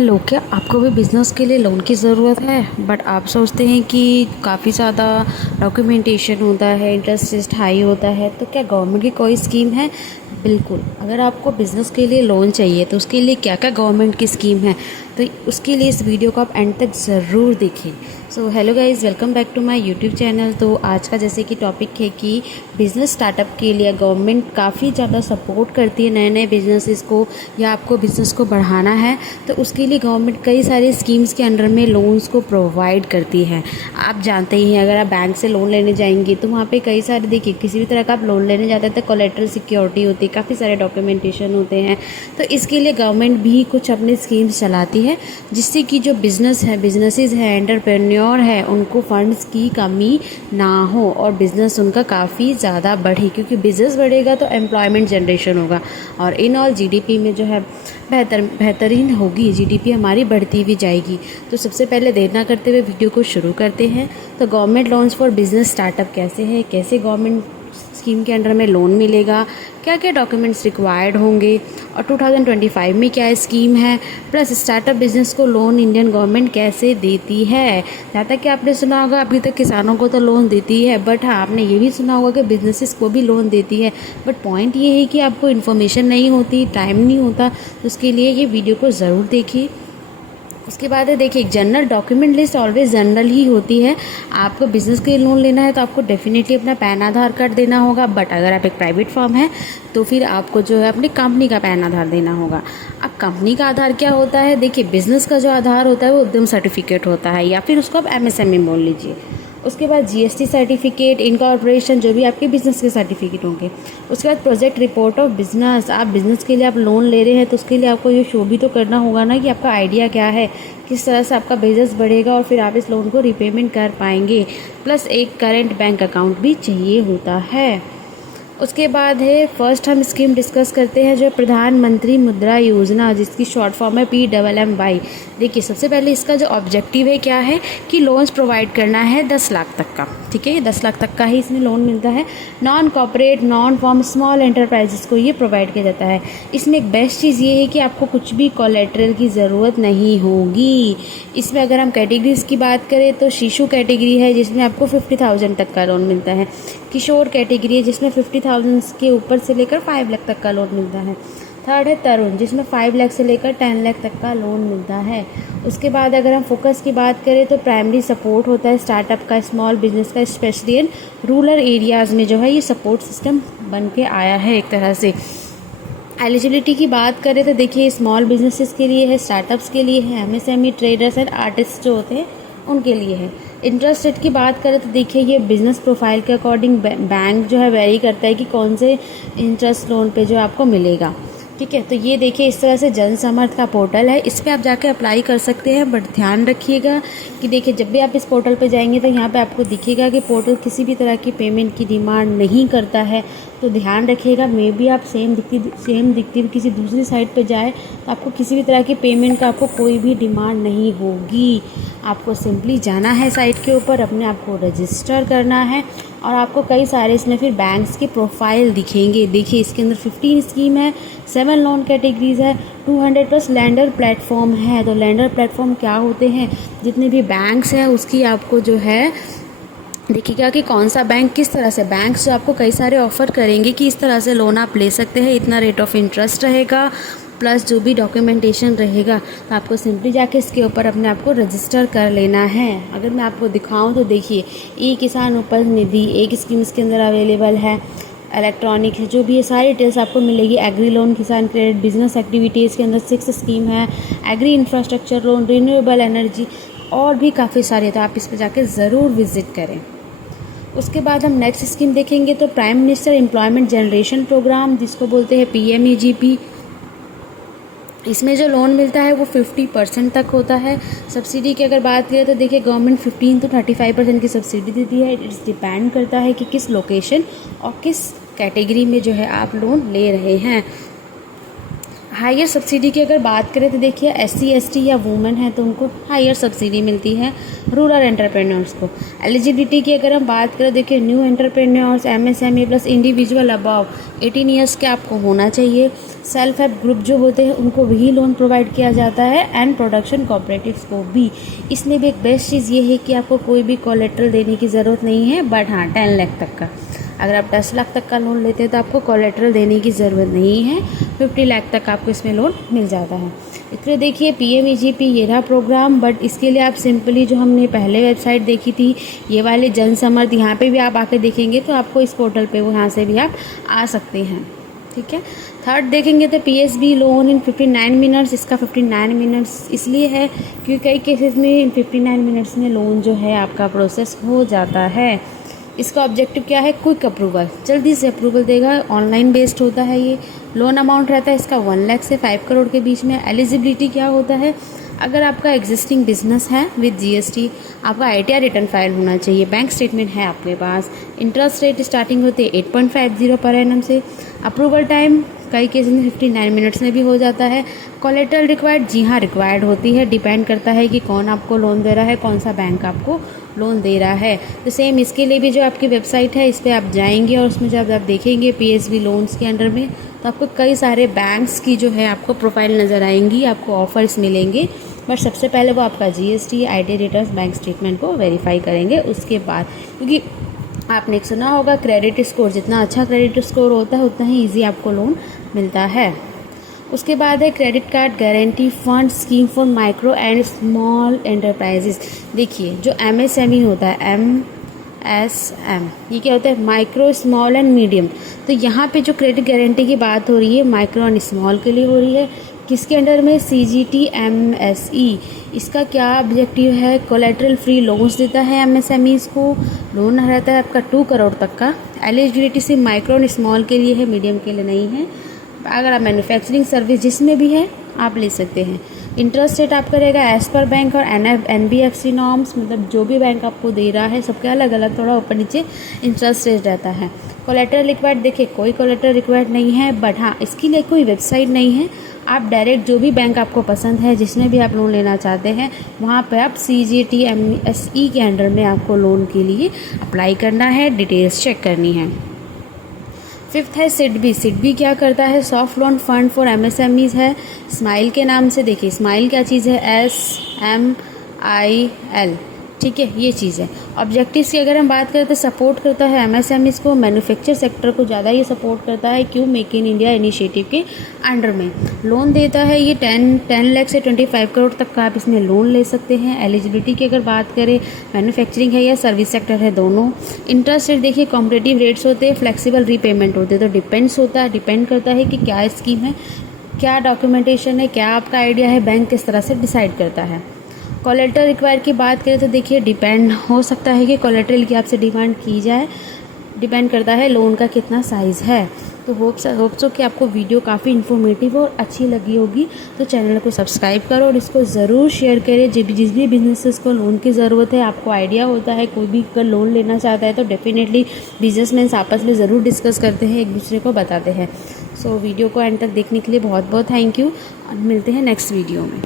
Hello, क्या आपको भी बिज़नेस के लिए लोन की ज़रूरत है बट आप सोचते हैं कि काफ़ी ज़्यादा डॉक्यूमेंटेशन होता है, इंटरेस्ट रेट हाई होता है, तो क्या गवर्नमेंट की कोई स्कीम है? बिल्कुल। अगर आपको बिज़नेस के लिए लोन चाहिए तो उसके लिए क्या क्या गवर्नमेंट की स्कीम है, तो उसके लिए इस वीडियो को आप एंड तक ज़रूर देखें। So hello guys, welcome back to my YouTube channel. तो आज का जैसे कि टॉपिक है कि बिज़नेस स्टार्टअप के लिए गवर्नमेंट काफ़ी ज़्यादा सपोर्ट करती है नए नए बिजनेसेस को, या आपको बिज़नेस को बढ़ाना है तो उसके लिए गवर्नमेंट कई सारे स्कीम्स के अंडर में लोन्स को प्रोवाइड करती है। आप जानते ही हैं, अगर आप बैंक से लोन लेने जाएंगे तो वहाँ पे कई सारे, देखिए किसी भी तरह का आप लोन लेने जाते हैं तो कोलेटरल सिक्योरिटी होती है, काफ़ी सारे डॉक्यूमेंटेशन होते हैं। तो इसके लिए गवर्नमेंट भी कुछ अपनी स्कीम्स चलाती है जिससे कि जो बिजनेसेस हैं, एंटरप्रेन्योर है, उनको फंड्स की कमी ना हो और बिज़नेस उनका काफ़ी ज़्यादा बढ़े, क्योंकि बिज़नेस बढ़ेगा तो एम्प्लॉयमेंट जनरेशन होगा और इन ऑल जीडीपी में जो है बेहतरीन होगी, जीडीपी हमारी बढ़ती हुई जाएगी। तो सबसे पहले देर ना करते हुए वीडियो को शुरू करते हैं। तो government loans for business startup कैसे है, कैसे गवर्नमेंट स्कीम के अंडर में लोन मिलेगा, क्या क्या डॉक्यूमेंट्स रिक्वायर्ड होंगे और 2025 में क्या स्कीम है, प्लस स्टार्टअप बिजनेस को लोन इंडियन गवर्नमेंट कैसे देती है। जहाँ तक कि आपने सुना होगा अभी तक किसानों को तो लोन देती है, बट हाँ आपने ये भी सुना होगा कि बिजनेसेस को भी लोन देती है। बट पॉइंट ये है कि आपको इन्फॉर्मेशन नहीं होती, टाइम नहीं होता, तो उसके लिए ये वीडियो को ज़रूर देखिए। उसके बाद है, देखिए, एक general document list always general ही होती है। आपको बिज़नेस के लिए लोन लेना है तो आपको डेफिनेटली अपना पैन आधार कार्ड देना होगा, बट अगर आप एक प्राइवेट फर्म है तो फिर आपको जो है अपनी कंपनी का पैन आधार देना होगा। अब कंपनी का आधार क्या होता है, देखिए बिज़नेस का जो आधार होता है वो उद्यम सर्टिफिकेट होता है, या फिर उसको आप एमएसएमई बोल लीजिए। उसके बाद जीएसटी सर्टिफिकेट, इनकॉर्पोरेशन, जो भी आपके बिज़नेस के सर्टिफिकेट होंगे। उसके बाद प्रोजेक्ट रिपोर्ट ऑफ बिजनेस, आप बिज़नेस के लिए आप लोन ले रहे हैं तो उसके लिए आपको ये शो भी तो करना होगा ना कि आपका आइडिया क्या है, किस तरह से आपका बिजनेस बढ़ेगा और फिर आप इस लोन को रिपेमेंट कर पाएंगे। प्लस एक करेंट बैंक अकाउंट भी चाहिए होता है। उसके बाद है, फर्स्ट हम स्कीम डिस्कस करते हैं जो प्रधानमंत्री मुद्रा योजना, जिसकी शॉर्ट फॉर्म है PMMY। देखिए सबसे पहले इसका जो ऑब्जेक्टिव है क्या है कि लोन्स प्रोवाइड करना है 10 लाख तक का, ठीक है, 10 लाख तक का ही इसमें लोन मिलता है। Non corporate, non farm, small enterprises को ये प्रोवाइड किया जाता है। इसमें एक बेस्ट चीज़ ये है कि आपको कुछ भी कोलेटरल की ज़रूरत नहीं होगी। इसमें अगर हम कैटेगरीज की बात करें तो शिशु कैटेगरी है जिसमें आपको 50,000 तक का लोन मिलता है। किशोर कैटेगरी है जिसमें 50,000 के ऊपर से लेकर 5 लाख तक का लोन मिलता है। थर्ड है तरुण, जिसमें 5 लाख से लेकर 10 लाख तक का लोन मिलता है। उसके बाद अगर हम फोकस की बात करें तो प्राइमरी सपोर्ट होता है स्टार्टअप का, स्मॉल बिजनेस का, स्पेशली इन रूरल एरियाज़ में जो है ये सपोर्ट सिस्टम बन के आया है एक तरह से। एलिजिबिलिटी की बात करें तो देखिए स्मॉल बिजनेसेस के लिए है, स्टार्टअप्स के लिए है, एमएसएमई, ट्रेडर्स एंड आर्टिस्ट जो होते हैं उनके लिए है। इंटरेस्ट रेट की बात करें तो देखिए ये बिज़नेस प्रोफाइल के अकॉर्डिंग बैंक जो है वेरी करता है कि कौन से इंटरेस्ट लोन पे जो आपको मिलेगा, ठीक है। तो ये देखिए इस तरह से जन समर्थ का पोर्टल है, इस पर आप जाके अप्लाई कर सकते हैं। बट ध्यान रखिएगा कि देखिए जब भी आप इस पोर्टल पे जाएंगे तो यहाँ पे आपको दिखेगा कि पोर्टल किसी भी तरह की पेमेंट की डिमांड नहीं करता है। तो ध्यान रखिएगा, मे बी आप सेम दिखती हुई किसी दूसरी साइट पे जाए तो आपको किसी भी तरह की पेमेंट का आपको कोई भी डिमांड नहीं होगी। आपको सिंपली जाना है साइट के ऊपर, अपने आप को रजिस्टर करना है और आपको कई सारे इसमें फिर बैंक्स के प्रोफाइल दिखेंगे। देखिए इसके अंदर 15 स्कीम है, 7 लोन कैटेगरीज है, 200 प्लस लैंडर प्लेटफॉर्म है। तो लैंडर प्लेटफॉर्म क्या होते हैं, जितने भी बैंक्स हैं उसकी आपको जो है देखिएगा कि कौन सा बैंक किस तरह से, बैंक्स जो आपको कई सारे ऑफ़र करेंगे कि इस तरह से लोन आप ले सकते हैं, इतना रेट ऑफ इंटरेस्ट रहेगा, प्लस जो भी डॉक्यूमेंटेशन रहेगा। तो आपको सिंपली जाके इसके ऊपर अपने आप को रजिस्टर कर लेना है। अगर मैं आपको दिखाऊं तो देखिए ई किसान उपज निधि एक स्कीम इसके अंदर अवेलेबल है, इलेक्ट्रॉनिक है, जो भी ये सारी डिटेल्स आपको मिलेगी। Agri loan, Kisan credit, business activities के अंदर 6 स्कीम है, agri infrastructure loan, renewable energy और भी काफ़ी सारे। तो आप इस पर जाके ज़रूर विज़िट करें। उसके बाद हम नेक्स्ट स्कीम देखेंगे तो prime minister employment generation program, जिसको बोलते हैं PMEGP। इसमें जो लोन मिलता है वो 50% तक होता है। सब्सिडी की अगर बात करें तो देखिए गवर्नमेंट 15 to 35% की सब्सिडी देती है। इट्स डिपेंड करता है कि किस लोकेशन और किस कैटेगरी में जो है आप लोन ले रहे हैं। हायर सब्सिडी की अगर बात करें तो देखिए SC ST या वुमेन है तो उनको हायर सब्सिडी मिलती है, रूरल एंटरप्रेन्योर्स को। एलिजिबिलिटी की अगर हम बात करें देखिए new entrepreneurs, MSME plus individual above 18 years के आपको होना चाहिए। सेल्फ हेल्प ग्रुप जो होते हैं उनको वही लोन प्रोवाइड किया जाता है एंड प्रोडक्शन कोऑपरेटिव्स को भी। इसमें भी एक बेस्ट चीज़ ये है कि आपको कोई भी कोलेट्रल देने की ज़रूरत नहीं है, बट हाँ 10 लाख तक का, अगर आप 10 लाख तक का लोन लेते हैं तो आपको कोलेट्रल देने की ज़रूरत नहीं है। 50 लाख तक आपको इसमें लोन मिल जाता है। इसलिए देखिए PMEGP ये रहा प्रोग्राम, बट इसके लिए आप सिंपली जो हमने पहले वेबसाइट देखी थी ये वाले जन समर्थ, यहाँ पे भी आप आके देखेंगे तो आपको इस पोर्टल पे वो यहाँ से भी आप आ सकते हैं। ठीक है, थर्ड देखेंगे तो PSB लोन इन 59 मिनट्स। इसका 59 मिनट्स इसलिए है क्योंकि कई केसेस में इन 59 मिनट्स में लोन जो है आपका प्रोसेस हो जाता है। इसका ऑब्जेक्टिव क्या है? क्विक अप्रूवल, जल्दी से अप्रूवल देगा। ऑनलाइन बेस्ड होता है ये। लोन अमाउंट रहता है इसका 1 लाख से 5 करोड़ के बीच में। एलिजिबिलिटी क्या होता है? अगर आपका एग्जिस्टिंग बिजनेस है विद GST, आपका ITR रिटर्न फाइल होना चाहिए, बैंक स्टेटमेंट है आपके पास, इंटरेस्ट रेट स्टार्टिंग होती है 8.50 पर एनम से। अप्रूवल टाइम कई केसेस में 59 मिनट्स में भी हो जाता है। कोलेट्रल रिक्वायर्ड, जी हाँ रिक्वायर्ड होती है, डिपेंड करता है कि कौन आपको लोन दे रहा है, कौन सा बैंक आपको लोन दे रहा है। तो सेम इसके लिए भी जो आपकी वेबसाइट है इस पर आप जाएंगे और उसमें जब आप देखेंगे PSB लोन्स के अंडर में तो आपको कई सारे बैंक्स की जो है आपको प्रोफाइल नज़र आएंगी, आपको ऑफर्स मिलेंगे। बट सबसे पहले वो आपका GST, ITR return, bank statement को वेरीफाई करेंगे उसके बाद, क्योंकि आपने एक सुना होगा क्रेडिट स्कोर, जितना अच्छा क्रेडिट स्कोर होता है उतना ही ईजी आपको लोन मिलता है। उसके बाद है credit card guarantee fund scheme for micro and small enterprises. देखिए जो MSME होता है, MSM, ये क्या होता है? Micro small and medium. तो यहाँ पे जो क्रेडिट गारंटी की बात हो रही है माइक्रो एंड स्मॉल के लिए हो रही है। किसके अंडर में? CGT MSE। इसका क्या ऑब्जेक्टिव है? कोलेट्रल फ्री लोन्स देता है MSMEs को। लोन रहता है आपका 2 करोड़ तक का। एलिजिबिलिटी सिर्फ माइक्रो एंड स्मॉल के लिए है, मीडियम के लिए नहीं है। अगर आप मैन्युफैक्चरिंग सर्विस जिसमें भी है आप ले सकते हैं। इंटरेस्ट रेट आपका रहेगा एज पर बैंक और NBFC नॉर्म्स, मतलब जो भी बैंक आपको दे रहा है सबके अलग अलग थोड़ा ऊपर नीचे इंटरेस्ट रेट रहता है। कोलेट्रल रिक्वायर्ड, देखिए कोई कोलेट्रल रिक्वायर्ड नहीं है, बट हाँ इसके लिए कोई वेबसाइट नहीं है। आप डायरेक्ट जो भी बैंक आपको पसंद है जिसमें भी आप लोन लेना चाहते हैं वहाँ पे आप CGT MSE के अंडर में आपको लोन के लिए अप्लाई करना है, डिटेल्स चेक करनी है। फिफ्थ है SIDBI। SIDBI क्या करता है? Soft loan fund for MSMEs है। स्माइल के नाम से, देखिए स्माइल क्या चीज़ है? SMIL, ठीक है, ये चीज़ है। ऑब्जेक्टिव्स की अगर हम बात करें तो सपोर्ट करता है MSMEs को, मैन्युफैक्चर सेक्टर को ज़्यादा ये सपोर्ट करता है। क्यों? मेक इन इंडिया इनिशिएटिव के अंडर में लोन देता है ये 10 लाख से 25 करोड़ तक का आप इसमें लोन ले सकते हैं। एलिजिबिलिटी की अगर बात करें, मैन्युफैक्चरिंग है या सर्विस सेक्टर है, दोनों। इंटरेस्ट रेट देखिए कॉम्पिटिटिव रेट्स होते हैं, फ्लेक्सिबल रीपेमेंट होते हैं। तो डिपेंड करता है कि क्या स्कीम है, क्या डॉक्यूमेंटेशन है, क्या आपका आइडिया है, बैंक किस तरह से डिसाइड करता है। कोलेट्रल रिक्वायर की बात करें तो देखिए डिपेंड हो सकता है कि कोलेट्रल की आपसे डिमांड की जाए, डिपेंड करता है लोन का कितना साइज़ है। तो होप सो कि आपको वीडियो काफ़ी इन्फॉर्मेटिव और अच्छी लगी होगी। तो चैनल को सब्सक्राइब करो और इसको ज़रूर शेयर करें। जिस भी बिजनेसेस को लोन की ज़रूरत है, आपको आइडिया होता है कोई भी अगर लोन लेना चाहता है तो डेफिनेटली बिजनेसमैन आपस में ज़रूर डिस्कस करते हैं, एक दूसरे को बताते हैं। सो वीडियो को एंड तक देखने के लिए बहुत बहुत थैंक यू और मिलते हैं नेक्स्ट वीडियो में।